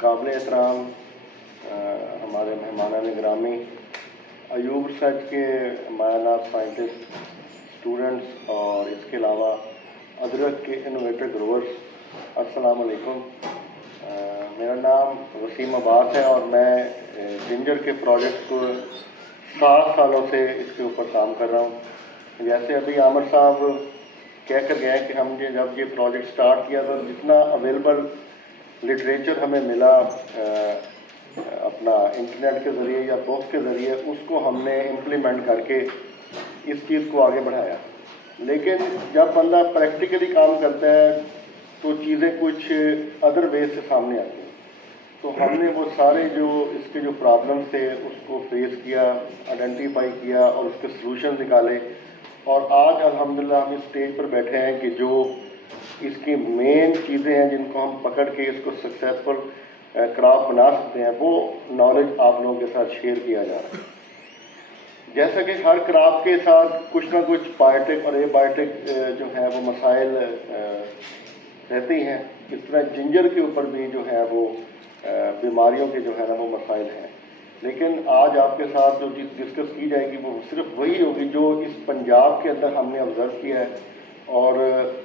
काबिल एहतराम हमारे मेहमान गिरामी अयूब रिसर्च के मायानात साइंटिस्ट स्टूडेंट्स और इसके अलावा अदरक के इनोवेटर ग्रोवर्स, अस्सलाम वालेकुम। मेरा नाम वसीम अब्बास है और मैं जिंजर के प्रोजेक्ट को 7 सालों से इसके ऊपर काम कर रहा हूँ। जैसे अभी आमिर साहब कह कर गए कि हमने जब ये प्रोजेक्ट स्टार्ट किया तो जितना अवेलेबल लिटरेचर हमें मिला अपना इंटरनेट के ज़रिए या बुक के ज़रिए, उसको हमने इम्प्लीमेंट करके इस चीज़ को आगे बढ़ाया। लेकिन जब बंदा प्रैक्टिकली काम करता है तो चीज़ें कुछ अदर वे से सामने आती हैं। तो हमने वो सारे जो इसके जो प्रॉब्लम्स थे उसको फेस किया, आइडेंटिफाई किया और उसके सलूशन निकाले। और आज अल्हम्दुलिल्लाह हम इस स्टेज पर बैठे हैं कि जो इसकी मेन चीज़ें हैं जिनको हम पकड़ के इसको सक्सेसफुल क्राफ्ट बना सकते हैं, वो नॉलेज आप लोगों के साथ शेयर किया जा रहा है। जैसा कि हर क्राफ्ट के साथ कुछ ना कुछ बायोटिक और एबायोटिक जो है वो मसाइल रहती हैं, इस तरह जिंजर के ऊपर भी जो है वो बीमारियों के जो है ना वो मसाइल हैं। लेकिन आज आपके साथ जो चीज़ डिस्कस की जाएगी वो सिर्फ वही होगी जो इस पंजाब के अंदर हमने ऑब्जर्व किया है और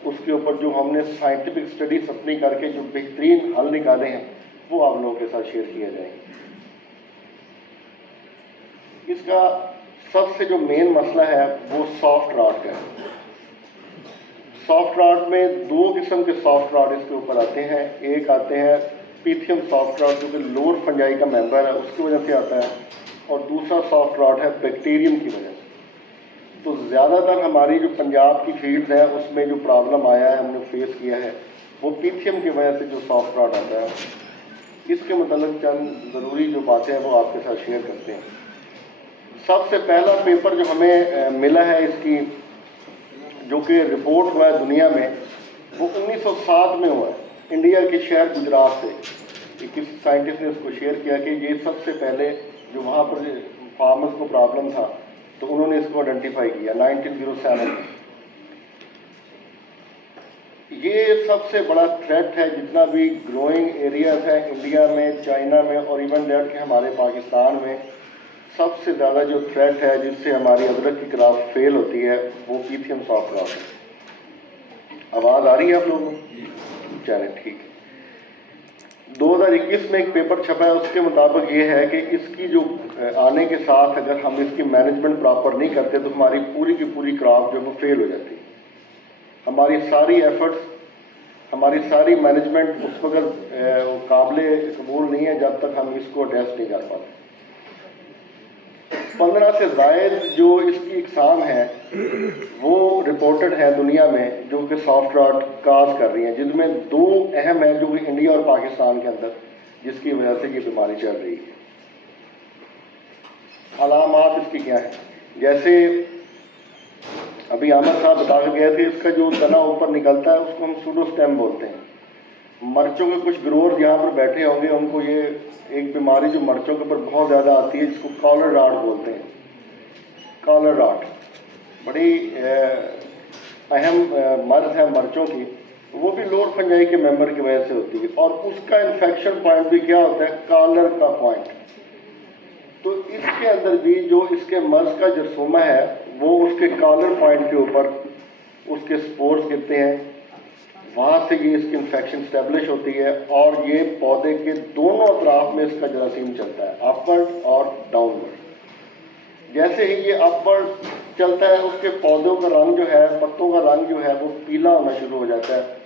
उसके ऊपर जो हमने साइंटिफिक स्टडीज अपनी करके जो बेहतरीन हल निकाले हैं वो आप लोगों के साथ शेयर किया जाएगा। इसका सबसे जो मेन मसला है वो सॉफ्ट रॉड है। सॉफ्ट रॉड में 2 किस्म के सॉफ्ट रॉड इसके ऊपर आते हैं। एक आते हैं पीथियम सॉफ्ट रॉड जो कि लोअर फंजाई का मेंबर है, उसकी वजह से आता है, और दूसरा सॉफ्ट रॉड है बैक्टीरियम की वजह से। तो ज़्यादातर हमारी जो पंजाब की फील्ड है उसमें जो प्रॉब्लम आया है, हमने फेस किया है, वो पीथियम की वजह से जो सॉफ्ट रॉड आता है। इसके मतलब चंद ज़रूरी जो बातें हैं वो आपके साथ शेयर करते हैं। सबसे पहला पेपर जो हमें मिला है इसकी जो कि रिपोर्ट हुआ है दुनिया में, वो 1907 में हुआ है इंडिया के शहर गुजरात से। किसी साइंटिस्ट ने उसको शेयर किया कि ये सबसे पहले जो वहाँ पर फार्मर्स को प्रॉब्लम था तो उन्होंने इसको आइडेंटिफाई किया 1907 में। ये सबसे बड़ा थ्रेट है जितना भी ग्रोइंग एरियाज है इंडिया में, चाइना में और इवन डेट के हमारे पाकिस्तान में। सबसे ज़्यादा जो थ्रेट है जिससे हमारी अदरक की क्राफ्ट फेल होती है वो पीथियम सॉफ्ट रॉड है। आवाज़ आ रही है आप लोगों को? चलें ठीक है। 2021 में एक पेपर छपा है, उसके मुताबिक ये है कि इसकी जो आने के साथ अगर हम इसकी मैनेजमेंट प्रॉपर नहीं करते तो हमारी पूरी की पूरी क्राफ्ट जो वो फेल हो जाती है। हमारी सारी एफर्ट्स, हमारी सारी मैनेजमेंट उस वक्त काबिल कबूल नहीं है जब तक हम इसको एड्रेस नहीं कर पाते। 15 से ज़ायद जो इसकी इकसाम है वो रिपोर्टेड है दुनिया में जो कि सॉफ्ट रॉड काज कर रही हैं, जिनमें 2 अहम हैं जो कि इंडिया और पाकिस्तान के अंदर जिसकी वजह से ये बीमारी चल रही है। अलामात इसकी क्या है? जैसे अभी आमिर साहब बता के गए थे, इसका जो तना ऊपर निकलता है उसको हम सूडोस्टेम बोलते हैं। मर्चों के कुछ ग्रोअर यहाँ पर बैठे होंगे, उनको ये एक बीमारी जो मर्चों के ऊपर बहुत ज़्यादा आती है जिसको कॉलर रॉट बोलते हैं। कॉलर रॉट बड़ी अहम मर्ज है मर्चों की, वो भी लोअर फंजाई के मेंबर की वजह से होती है और उसका इन्फेक्शन पॉइंट भी क्या होता है? कॉलर का पॉइंट। तो इसके अंदर भी जो इसके मर्ज का जरसूमा है वो उसके कॉलर पॉइंट के ऊपर उसके स्पोर्स गिरते हैं, वहाँ से ये इसकी इन्फेक्शन स्टेब्लिश होती है और ये पौधे के दोनों अतराफ में इसका जरासीम चलता है, अपवर्ड और डाउनवर्ड। जैसे ही ये अपवर्ड चलता है उसके पौधों का रंग जो है, पत्तों का रंग जो है वो पीला होना शुरू हो जाता है।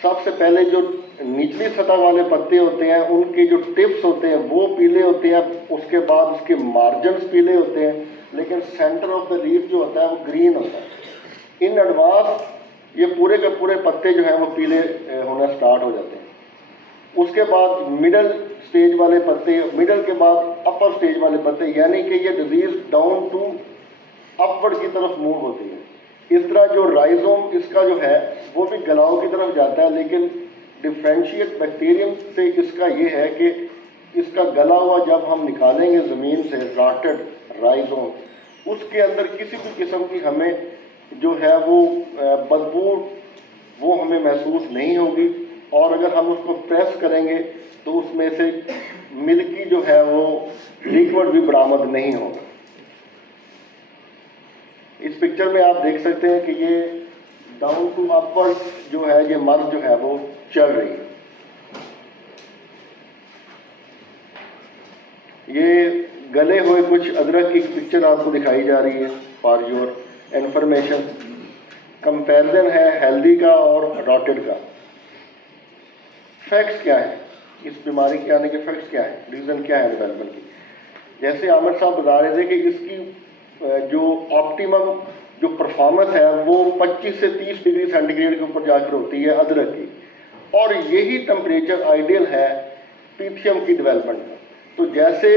सबसे पहले जो निचली सतह वाले पत्ते होते हैं उनके जो टिप्स होते हैं वो पीले होते हैं, उसके बाद उसके मार्जिन्स पीले होते हैं, लेकिन सेंटर ऑफ द लीफ जो होता है वो ग्रीन होता है। इन एडवांस ये पूरे के पूरे पत्ते जो हैं वो पीले होना स्टार्ट हो जाते हैं। उसके बाद मिडल स्टेज वाले पत्ते, मिडल के बाद अपर स्टेज वाले पत्ते, यानी कि ये डिजीज डाउन टू अपवर्ड की तरफ मूव होती है। इस तरह जो राइजोम इसका जो है वो भी गलाव की तरफ जाता है, लेकिन डिफ्रेंशिएट बैक्टीरियम से इसका ये है कि इसका गला हुआ जब हम निकालेंगे ज़मीन से रॉटेड राइजोम, उसके अंदर किसी भी किस्म की हमें जो है वो बदबू वो हमें महसूस नहीं होगी। और अगर हम उसको प्रेस करेंगे तो उसमें से मिल्की जो है वो लिक्विड भी बरामद नहीं होगा। इस पिक्चर में आप देख सकते हैं कि ये डाउन टू अपवर्ड जो है ये मर्ज जो है वो चल रही है। ये गले हुए कुछ अदरक की पिक्चर आपको दिखाई जा रही है फॉर योर इंफॉर्मेशन। कंपैरिजन है हेल्दी का और रॉटेड का। फैक्ट्स क्या है, इस बीमारी के आने के फैक्ट्स क्या है, रीजन क्या है डेवलपमेंट की। जैसे आमिर साहब बता रहे थे कि इसकी जो ऑप्टिमम जो परफॉर्मेंस है वो 25 से 30 डिग्री सेंटीग्रेड के ऊपर जाकर होती है अदरक की, और यही टेम्परेचर आइडियल है पीथियम की डेवलपमेंट का। तो जैसे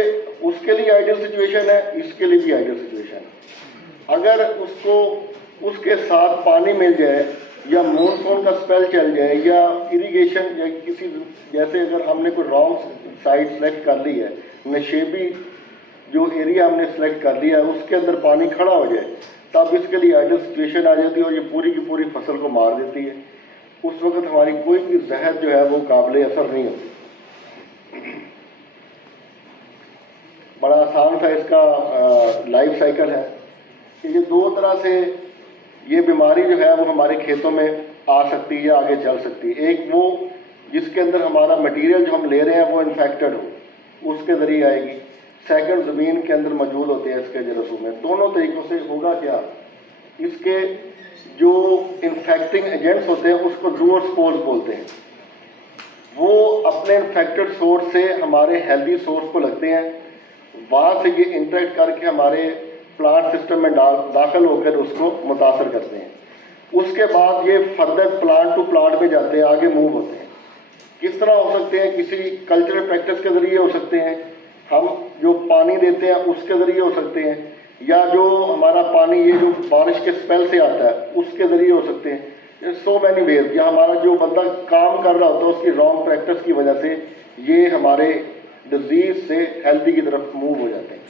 उसके लिए आइडियल सिचुएशन है, इसके लिए भी आइडियल सिचुएशन है। अगर उसको उसके साथ पानी मिल जाए या मॉनसून का स्पेल चल जाए या इरिगेशन या किसी, जैसे अगर हमने कोई रॉन्ग साइड सेलेक्ट कर ली है, नशेबी जो एरिया हमने सेलेक्ट कर लिया है उसके अंदर पानी खड़ा हो जाए, तब इसके लिए आइडियल सिचुएशन आ जाती है और ये पूरी की पूरी फसल को मार देती है। उस वक्त हमारी कोई भी जहर जो है वो काबिल असर नहीं होती। बड़ा आसान सा इसका लाइफ साइकिल है कि ये दो तरह से ये बीमारी जो है वो हमारे खेतों में आ सकती है या आगे चल सकती है। एक वो जिसके अंदर हमारा मटेरियल जो हम ले रहे हैं वो इन्फेक्टेड हो, उसके ज़रिए आएगी। सेकंड ज़मीन के अंदर मौजूद होते हैं इसके जरासू में। दोनों तरीक़ों से होगा क्या, इसके जो इन्फेक्टिंग एजेंट्स होते हैं उसको जूओस्पोर्स बोलते हैं, वो अपने इन्फेक्टेड सोर्स से हमारे हेल्दी सोर्स को लगते हैं, वहाँ से ये इंटरेक्ट करके हमारे प्लांट सिस्टम में दाखिल होकर उसको मुतासर करते हैं। उसके बाद ये फर्दर प्लांट टू प्लांट में जाते हैं, आगे मूव होते हैं। किस तरह हो सकते हैं, किसी कल्चरल प्रैक्टिस के ज़रिए हो सकते हैं, हम जो पानी देते हैं उसके ज़रिए हो सकते हैं, या जो हमारा पानी ये जो बारिश के स्पेल से आता है उसके ज़रिए हो सकते हैं। सो मैनी वेज, या हमारा जो बंदा काम कर रहा होता है उसकी रॉन्ग प्रैक्टिस की वजह से ये हमारे डिजीज से हेल्दी की तरफ मूव हो जाते हैं।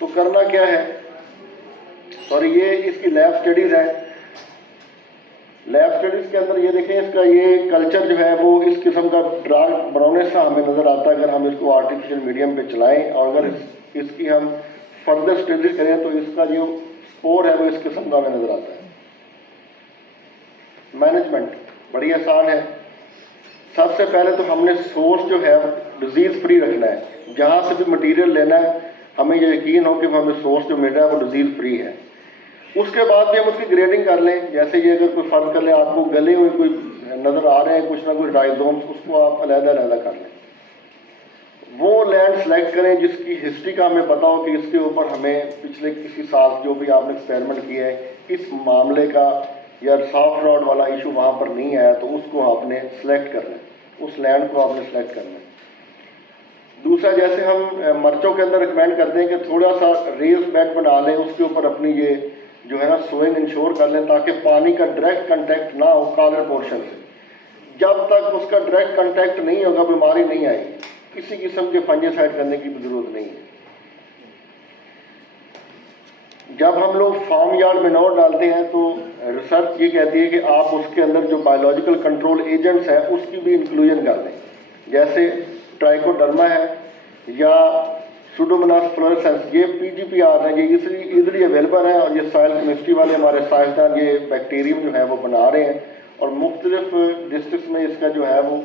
तो करना क्या है, और ये इसकी लैब स्टडीज़ है। लैब स्टडीज़ के अंदर ये देखें, इसका ये कल्चर जो है वो इस किस्म का डार्क ब्राउनिश सा हमें नज़र आता है अगर हम इसको आर्टिफिशियल मीडियम पे चलाएं, और अगर इसकी हम फर्दर स्टडी करें तो इसका जो स्पोर है वो इस किस्म का हमें नज़र आता है। मैनेजमेंट बड़ी आसान है। सबसे पहले तो हमने सोर्स जो है डिजीज़ फ्री रखना है। जहाँ से भी मटेरियल लेना है हमें ये यकीन हो कि हमें सोर्स जो मिल रहा है वो डिजीज़ फ्री है। उसके बाद भी हम उसकी ग्रेडिंग कर लें। जैसे ये अगर कोई फर्क कर लें, आपको गले हुए कोई नज़र आ रहे हैं कुछ ना कुछ राइजोम्स, उसको आप अलग-अलग कर लें। वो लैंड सेलेक्ट करें जिसकी हिस्ट्री का हमें पता हो कि इसके ऊपर हमें पिछले किसी साल जो भी आपने एक्सपेरिमेंट किया है इस मामले का या सॉफ्ट रॉड वाला इशू वहाँ पर नहीं आया, तो उसको आपने सेलेक्ट करना है, उस लैंड को आपने सेलेक्ट करना है। दूसरा, जैसे हम मर्चों के अंदर रिकमेंड करते हैं कि थोड़ा सा रेज बेड बना लें, उसके ऊपर अपनी ये जो है ना सोइंग इंश्योर कर लें ताकि पानी का डायरेक्ट कांटेक्ट ना हो कॉलर पोर्शन से। जब तक उसका डायरेक्ट कांटेक्ट नहीं होगा बीमारी नहीं आएगी, किसी किस्म के फंजीसाइड करने की भी जरूरत नहीं है। जब हम लोग फार्म यार्ड मैन्योर डालते हैं तो रिसर्च ये कहती है कि आप उसके अंदर जो बायोलॉजिकल कंट्रोल एजेंट्स हैं उसकी भी इंक्लूजन कर दें, जैसे ट्राइकोडर्मा है या सुडोमोनास फ्लोरेसेंस, ये PGPR है, ये इजीली अवेलेबल है, और ये सॉइल केमिस्ट्री वाले हमारे साइंसदान ये बैक्टीरियम जो है वो बना रहे हैं, और मुख्तलिफ डिस्ट्रिक्ट में इसका जो है वो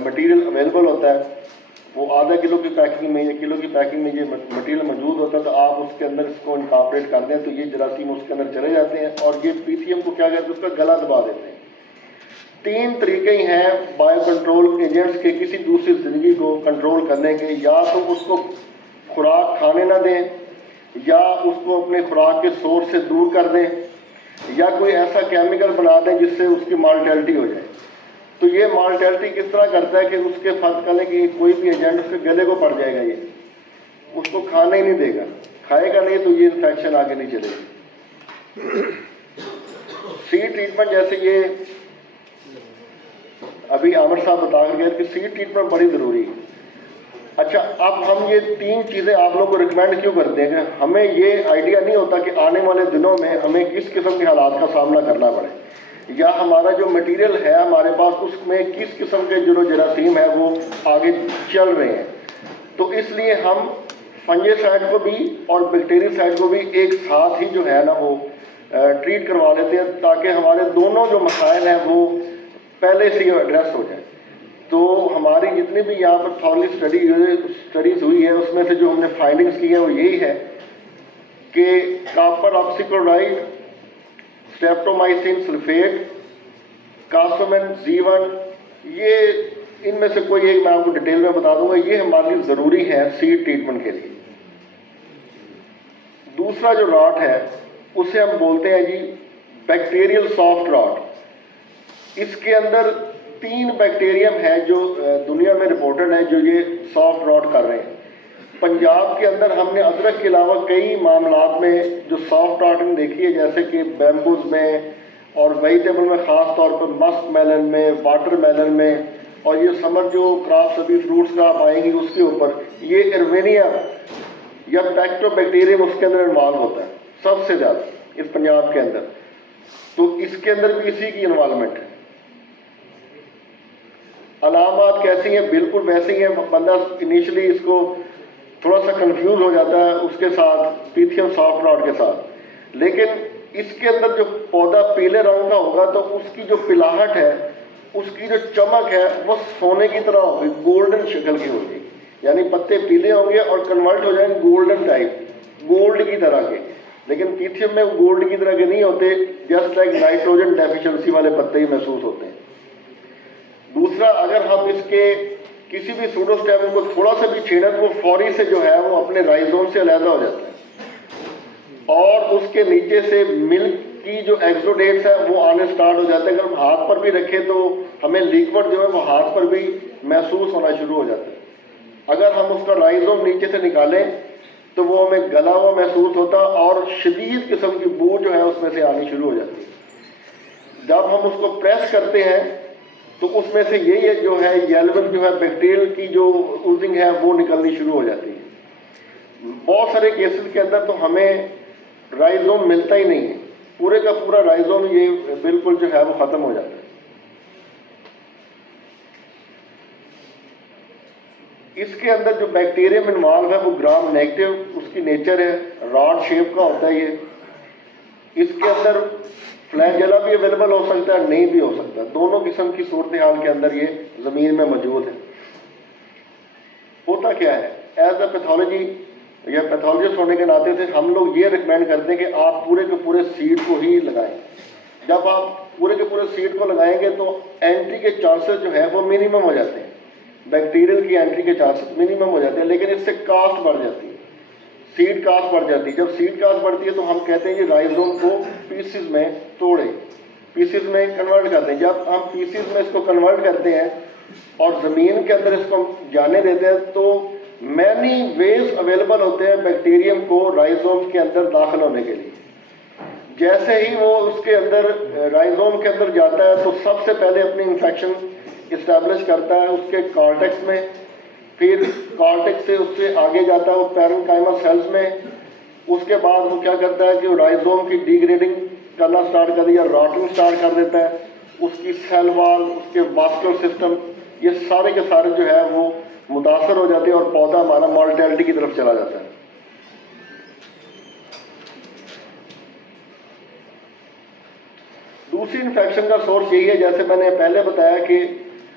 मटेरियल अवेलेबल होता है। वो आधा किलो की पैकिंग में, 1 किलो की पैकिंग में ये मटेरियल मौजूद होता है, तो आप उसके अंदर इसको इनकॉर्पोरेट कर दें तो ये जरासीम उसके अंदर चले जाते हैं, और ये पीथियम को क्या कहते हैं, उसका गला दबा देते हैं। 3 तरीके ही हैं बायो कंट्रोल एजेंट्स के किसी दूसरी ज़िंदगी को कंट्रोल करने के। या तो उसको खुराक खाने ना दें, या उसको अपने खुराक के सोर्स से दूर कर दें, या कोई ऐसा केमिकल बना दें जिससे उसकी मॉर्टेलिटी हो जाए। तो ये मॉर्टेलिटी किस तरह करता है कि उसके फर्ज करें कि कोई भी एजेंट उसके गले को पड़ जाएगा, ये उसको खाने ही नहीं देगा, खाएगा नहीं तो ये इन्फेक्शन आगे नहीं चलेगी। सीड ट्रीटमेंट, जैसे ये अभी आमिर साहब बता कर गए कि सीड ट्रीटमेंट बड़ी ज़रूरी है। अच्छा, अब हम ये 3 चीज़ें आप लोगों को रिकमेंड क्यों करते हैं कि हमें ये आइडिया नहीं होता कि आने वाले दिनों में हमें किस किस्म के हालात का सामना करना पड़े। या हमारा जो मटेरियल है हमारे पास उसमें किस किस्म के जो जरासीम है वो आगे चल रहे हैं। तो इसलिए हम फंजीसाइड को भी और बैक्टीरियासाइड को भी एक साथ ही जो है ना वो ट्रीट करवा लेते हैं, ताकि हमारे दोनों जो मसाइल हैं वो पहले से ही एड्रेस हो जाए। तो हमारी जितनी भी यहाँ पर थॉरली स्टडीज़ हुई है उसमें से जो हमने फाइंडिंग्स की है वो यही है कि कॉपर ऑक्सीक्लोराइड, स्ट्रेप्टोमाइसिन सल्फेट, कासोमेन G1, ये इनमें से कोई एक मैं आपको डिटेल में बता दूंगा, ये हमारे लिए ज़रूरी है सीड ट्रीटमेंट के लिए। दूसरा जो रॉट है उसे हम बोलते हैं जी बैक्टीरियल सॉफ्ट रॉट। इसके अंदर 3 बैक्टीरियम है जो दुनिया में रिपोर्टेड है जो ये सॉफ्ट रॉट कर रहे हैं। पंजाब के अंदर हमने अदरक के अलावा कई मामलात में जो सॉफ्ट रॉटिंग देखी है, जैसे कि बैम्बूज में और वेजिटेबल में, ख़ास तौर पर मस्क मेलन में, वाटर मेलन में, और ये समर जो क्रॉप्स अभी फ्रूट्स का आप आएंगी उसके ऊपर ये एर्वेनिया या पैक्टोबैक्टीरियम उसके अंदर इन्वॉल्व होता है सबसे ज़्यादा इस पंजाब के अंदर। तो इसके अंदर भी इसी की इन्वॉल्वमेंट है। अलामात कैसी हैं? बिल्कुल वैसे ही हैं। बंदा इनिशियली इसको थोड़ा सा कंफ्यूज हो जाता है उसके साथ, पीथियम सॉफ्ट रॉट के साथ, लेकिन इसके अंदर जो पौधा पीले रंग का होगा तो उसकी जो पिलाहट है, उसकी जो चमक है वो सोने की तरह होगी, गोल्डन शक्ल की होगी। यानी पत्ते पीले होंगे और कन्वर्ट हो जाएंगे गोल्डन टाइप, गोल्ड की तरह के। लेकिन पीथियम में गोल्ड की तरह के नहीं होते, जस्ट लाइक नाइट्रोजन डेफिशिएंसी वाले पत्ते ही महसूस होते हैं। दूसरा, अगर हम इसके किसी भी सूडोस्टेम को थोड़ा सा भी छेड़े तो वो फौरी से जो है वो अपने राइजोम से अलग हो जाता है और उसके नीचे से मिल्क की जो एक्सोडेट्स है वो आने स्टार्ट हो जाते हैं। अगर हम हाथ पर भी रखें तो हमें लिक्विड जो है वो हाथ पर भी महसूस होना शुरू हो जाता है। अगर हम उसका राइजोम नीचे से निकालें तो वो हमें गला हुआ महसूस होता और शदीद किस्म की बू जो है उसमें से आनी शुरू हो जाती है। जब हम उसको प्रेस करते हैं तो उसमें से ये जो है येलोविन जो है बैक्टीरियल की जो ऊजिंग है वो निकलनी शुरू हो जाती है। बहुत सारे केसेस के अंदर तो हमें राइजोम मिलता ही नहीं है, पूरे का पूरा राइजोम ये बिल्कुल जो है वो खत्म हो जाता है। इसके अंदर जो बैक्टीरियम इन्वॉल्व है वो ग्राम नेगेटिव उसकी नेचर है, रॉड शेप का होता है ये। इसके अंदर फ्लैजेला भी अवेलेबल हो सकता है, नहीं भी हो सकता। दोनों किस्म की सूरत हाल के अंदर ये ज़मीन में मौजूद है। होता क्या है, एज अ पैथोलॉजी या पैथोलॉजिस्ट होने के नाते से हम लोग ये रिकमेंड करते हैं कि आप पूरे के पूरे सीड को ही लगाएं। जब आप पूरे के पूरे सीड को लगाएंगे तो एंट्री के चांसेस जो है वो मिनिमम हो जाते हैं, बैक्टीरियल की एंट्री के चांसेस मिनिमम हो जाते हैं। लेकिन इससे कास्ट बढ़ जाती है, सीड कास्ट बढ़ जाती है। जब सीड कास्ट बढ़ती है तो हम कहते हैं कि राइजोम को पीसेस में तोड़े, पीसेस में कन्वर्ट करते हैं। जब हम पीसेस में इसको कन्वर्ट करते हैं और ज़मीन के अंदर इसको जाने देते हैं तो मैनी वेज अवेलेबल होते हैं बैक्टीरियम को राइजोम के अंदर दाखिल होने के लिए। जैसे ही वो उसके अंदर राइजोम के अंदर जाता है तो सबसे पहले अपनी इन्फेक्शन इस्टेब्लिश करता है उसके कॉर्टेक्स में, फिर कॉर्टेक्स से उससे आगे जाता है वो पैरेन्काइमा सेल्स में। उसके बाद वो क्या करता है कि वो राइजोम की डिग्रेडिंग करना स्टार्ट कर दिया, रॉटिंग स्टार्ट कर देता है। उसकी सेल वॉल, उसके वास्कुलर सिस्टम, ये सारे के सारे जो है वो मुतासर हो जाते हैं और पौधा हमारा मॉर्टेलिटी की तरफ चला जाता है। दूसरी इन्फेक्शन का सोर्स यही है, जैसे मैंने पहले बताया कि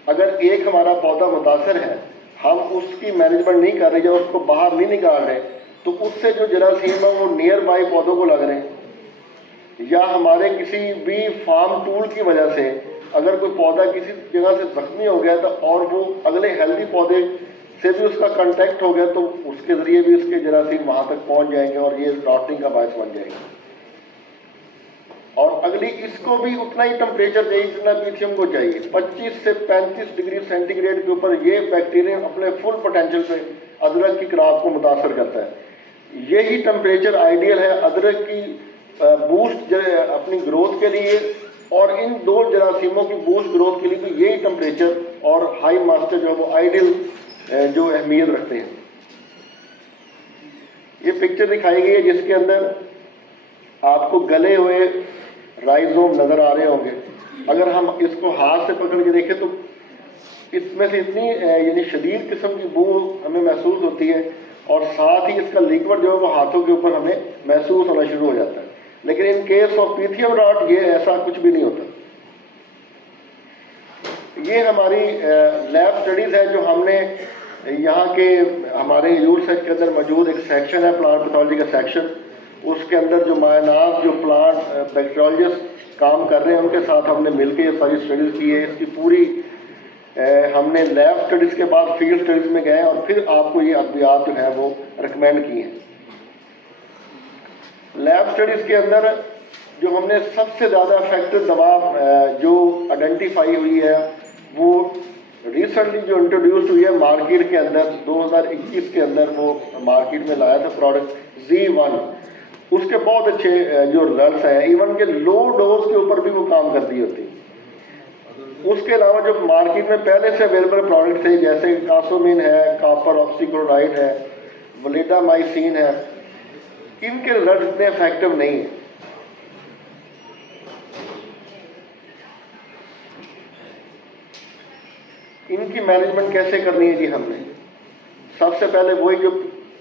अगर एक हमारा पौधा मुतासर है, हम उसकी मैनेजमेंट नहीं कर रहे या उसको बाहर नहीं निकाल रहे, तो उससे जो जरासीम है वो नियर बाई पौधों को लग रहे हैं, या हमारे किसी भी फार्म टूल की वजह से अगर कोई पौधा किसी जगह से जख्मी हो गया तो और वो अगले हेल्दी पौधे से भी उसका कांटेक्ट हो गया तो उसके ज़रिए भी उसके जरासीम वहाँ तक पहुँच जाएंगे और ये रॉटिंग का बायस बन जाएगा। और अगली, इसको भी उतना ही टेम्परेचर चाहिए जितना पीथियम को चाहिए। 25 से 35 डिग्री सेंटीग्रेड के ऊपर ये बैक्टीरिया अपने फुल पोटेंशियल पे अदरक की क्रॉप को मुतासर करता है। यही टेम्परेचर आइडियल है अदरक की बूस्ट अपनी ग्रोथ के लिए, और इन दो जरासीमों की बूस्ट ग्रोथ के लिए भी यही टेम्परेचर और हाई मास्टर जो है वो आइडियल जो अहमियत रखते हैं। ये पिक्चर दिखाई गई है जिसके अंदर आपको गले हुए राइजोम नजर आ रहे होंगे। अगर हम इसको हाथ से पकड़ के देखें तो इसमें से इतनी यानी शदीद किस्म की बू हमें महसूस होती है, और साथ ही इसका लिक्विड जो है वो हाथों के ऊपर हमें महसूस होना शुरू हो जाता है। लेकिन in case of Pythium rot ये ऐसा कुछ भी नहीं होता। ये हमारी लैब स्टडीज़ है जो हमने यहाँ के हमारे यूनिवर्सिटी के अंदर मौजूद एक सेक्शन है प्लांट पैथोलॉजी का सेक्शन, उसके अंदर जो मायनात जो प्लांट बैक्टीरियोलॉजिस्ट काम कर रहे हैं उनके साथ हमने मिलकर ये सारी स्टडीज़ की है। इसकी पूरी हमने लैब स्टडीज़ के बाद फील्ड स्टडीज़ में गए और फिर आपको ये अद्वियात जो है वो रिकमेंड किए हैं। लैब स्टडीज़ के अंदर जो हमने सबसे ज़्यादा इफेक्टिव दवा जो आइडेंटिफाई हुई है वो रिसेंटली जो इंट्रोड्यूस हुई है मार्केट के अंदर 2021 के अंदर, वो मार्केट में लाया था प्रोडक्ट Z1। उसके बहुत अच्छे जो रिजल्ट्स हैं, इवन के लो डोज के ऊपर भी वो काम करती होती। उसके अलावा जो मार्केट में पहले से अवेलेबल प्रोडक्ट थे जैसे कासोमिन है, कॉपर ऑक्सीक्लोराइड है, वलिडामाइसिन है, इनके रिजल्ट इतने इफेक्टिव नहीं है। इनकी मैनेजमेंट कैसे करनी है जी हमने? सबसे पहले वही जो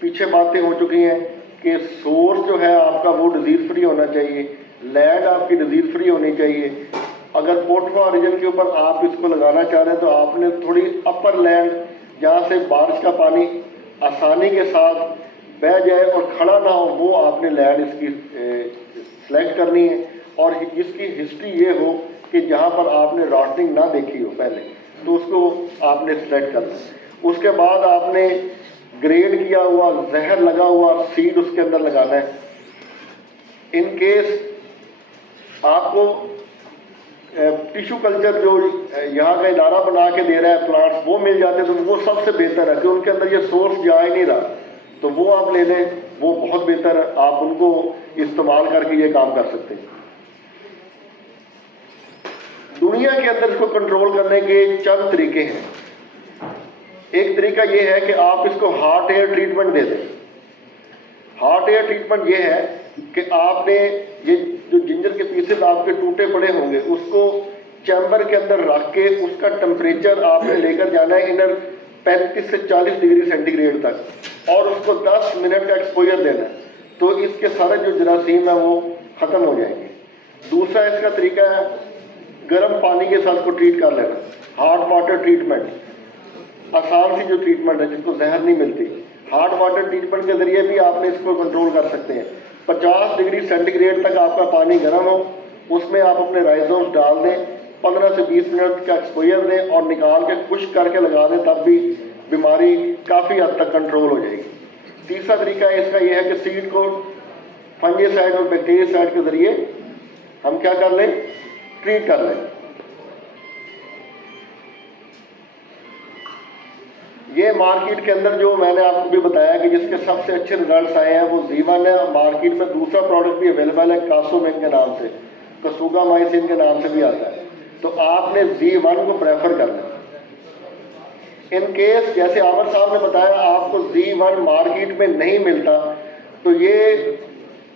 पीछे बातें हो चुकी हैं कि सोर्स जो है आपका वो डिजीज फ्री होना चाहिए, लैंड आपकी डिजीज फ्री होनी चाहिए। अगर पोटवा रीजन के ऊपर आप इसको लगाना चाह रहे हैं तो आपने थोड़ी अपर लैंड जहाँ से बारिश का पानी आसानी के साथ बह जाए और खड़ा ना हो, वो आपने लैंड इसकी सेलेक्ट करनी है। और इसकी हिस्ट्री ये हो कि जहाँ पर आपने रॉटनिंग ना देखी हो पहले, तो उसको आपने सेलेक्ट करना। उसके बाद आपने ग्रेड किया हुआ जहर लगा हुआ सीड उसके अंदर लगाना है। इन केस आपको टिश्यू कल्चर जो यहाँ का इदारा बना के दे रहा है प्लांट्स वो मिल जाते हैं तो वो सबसे बेहतर है कि उनके अंदर ये सोर्स जा ही नहीं रहा, तो वो आप ले लें, वो बहुत बेहतर है। आप उनको इस्तेमाल करके ये काम कर सकते हैं। दुनिया के अंदर इसको कंट्रोल करने के चंद तरीके हैं। एक तरीका ये है कि आप इसको हार्ट एयर ट्रीटमेंट दे दें। हार्ट एयर ट्रीटमेंट ये है कि आपने ये जो जिंजर के पीसेस आपके टूटे पड़े होंगे उसको चैम्बर के अंदर रख के उसका टेम्परेचर आपने लेकर जाना है इनर 35 से 40 डिग्री सेंटीग्रेड तक, और उसको 10 मिनट का एक्सपोजर देना है, तो इसके सारे जो जरासीम है वो ख़त्म हो जाएंगे। दूसरा इसका तरीका है गर्म पानी के साथ को ट्रीट कर लेना, हार्ड वाटर ट्रीटमेंट। आसान सी जो ट्रीटमेंट है जिसको जहर नहीं मिलती, हार्ड वाटर ट्रीटमेंट के जरिए भी आपने इसको कंट्रोल कर सकते हैं। 50 डिग्री सेंटीग्रेड तक आपका पानी गर्म हो, उसमें आप अपने राइजोम्स डाल दें, 15 से 20 मिनट का एक्सपोजर दें और निकाल के खुश्क करके लगा दें, तब भी बीमारी काफ़ी हद तक कंट्रोल हो जाएगी। तीसरा तरीका इसका यह है कि सीड को फंजीसाइड और बैक्टीरियासाइड के जरिए हम क्या कर लें, ट्रीट कर लें। ये मार्केट के अंदर जो मैंने आपको भी बताया कि जिसके सबसे अच्छे रिजल्ट्स आए हैं वो Z1 है। मार्केट में दूसरा प्रोडक्ट भी अवेलेबल है कासोमिन के नाम से, कसूगामाइसिन के नाम से भी आता है, तो आपने Z1 को प्रेफर करना है। इन केस जैसे आमिर साहब ने बताया आपको Z1 मार्केट में नहीं मिलता, तो ये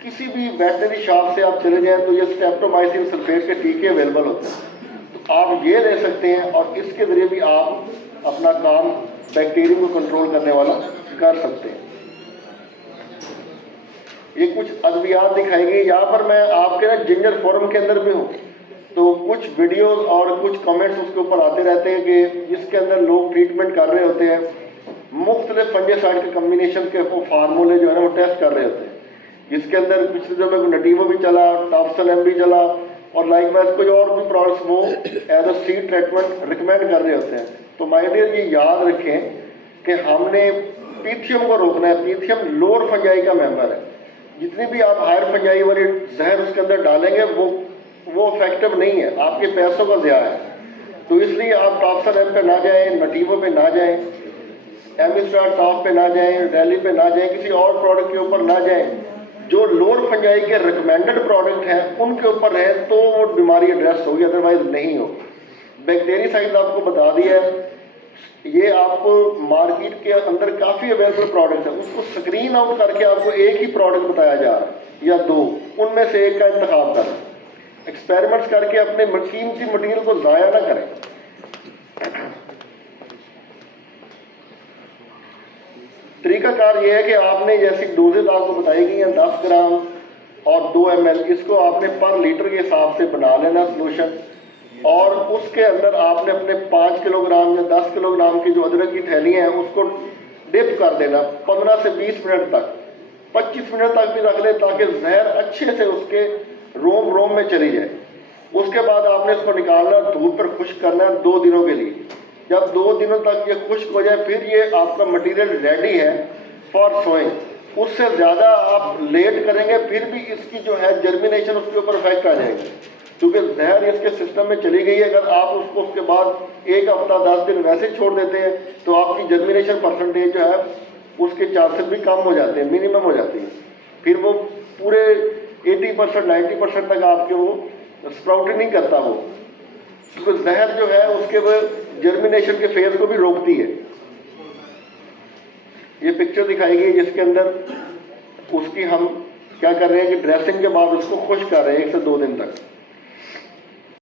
किसी भी वेटनरी शॉप से आप चले जाएं तो ये स्ट्रेप्टोमाइसिन सल्फेट के टीके अवेलेबल होते हैं, तो आप ये ले सकते हैं और इसके जरिए भी आप अपना काम बैक्टीरिया को कंट्रोल करने वाला कर सकते हैं। ये कुछ अद्वियात दिखाएगी। यहाँ पर मैं आपके ना जिंजर फोरम के अंदर भी हूँ, तो कुछ वीडियोस और कुछ कमेंट्स उसके ऊपर आते रहते हैं कि जिसके अंदर लोग ट्रीटमेंट कर रहे होते हैं, मुख्तलिफ फंजीसाइड के कम्बिनेशन के वो फार्मूले जो है वो टेस्ट कर रहे होते हैं, जिसके अंदर पिछले दिनों में नटीवो भी चला, टॉप्सल भी चला और लाइकवाइज कोई और भी प्रोडक्ट्स वो as a seed treatment recommend कर रहे होते हैं। तो माय डियर ये याद रखें कि हमने पीथियम को रोकना है। पीथियम लोअर फंजाई का मेंबर है, जितनी भी आप हायर फंजाई वाली जहर उसके अंदर डालेंगे वो इफेक्टिव नहीं है, आपके पैसों का ज़िया है। तो इसलिए आप टॉप्सल पे ना जाएं, नटीवो पे ना जाएं, एमिस्ट्रा टॉप पे ना जाएं, रैली पे ना जाएं, किसी और प्रोडक्ट के ऊपर ना जाएं। जो लोअर फंजाई के रिकमेंडेड प्रोडक्ट हैं उनके ऊपर रहे तो वो बीमारी एड्रेस होगी, अदरवाइज नहीं होगी। बैक्टीरियासाइड आपको बता दिया है, ये आपको मार्केट के अंदर काफ़ी अवेलेबल प्रोडक्ट है, उसको स्क्रीन आउट करके आपको एक ही प्रोडक्ट बताया जा रहा है या दो, उनमें से एक का इंतखाब करें। एक्सपेरिमेंट्स करके अपने कीमती मटेरियल को ज़ाया ना करें। तरीकाकार ये है कि आपने जैसी डोजेज आपको बताई गई हैं 10 ग्राम और 2 ml, इसको आपने पर लीटर के हिसाब से बना लेना सोल्यूशन, और उसके अंदर आपने अपने 5 किलोग्राम या 10 किलोग्राम की जो अदरक की थैलियाँ हैं उसको डिप कर देना 15 से 20 मिनट तक, 25 मिनट तक भी रख लें ताकि जहर अच्छे से उसके रोम रोम में चली जाए। उसके बाद आपने इसको निकालना, धूप पर खुश्क करना है 2 दिनों के लिए। जब 2 दिनों तक ये खुश्क हो जाए फिर ये आपका मटेरियल रेडी है फॉर सोइंग। उससे ज़्यादा आप लेट करेंगे फिर भी इसकी जो है जर्मिनेशन उसके ऊपर इफेक्ट आ जाएगा, क्योंकि जहर इसके सिस्टम में चली गई है। अगर आप उसको उसके बाद 1 हफ्ता 10 दिन वैसे छोड़ देते हैं तो आपकी जर्मिनेशन परसेंटेज जो है उसके चांसेस भी कम हो जाते हैं, मिनिमम हो जाती है। फिर वो पूरे 80% 90% तक आपके वो स्प्राउटिंग नहीं करता वो, क्योंकि जहर जो है उसके वो जर्मिनेशन के फेज को भी रोकती है। ये पिक्चर दिखाई गई जिसके अंदर उसकी हम क्या कर रहे हैं कि ड्रेसिंग के बाद उसको खुश्क कर रहे हैं 1 से 2 दिन तक।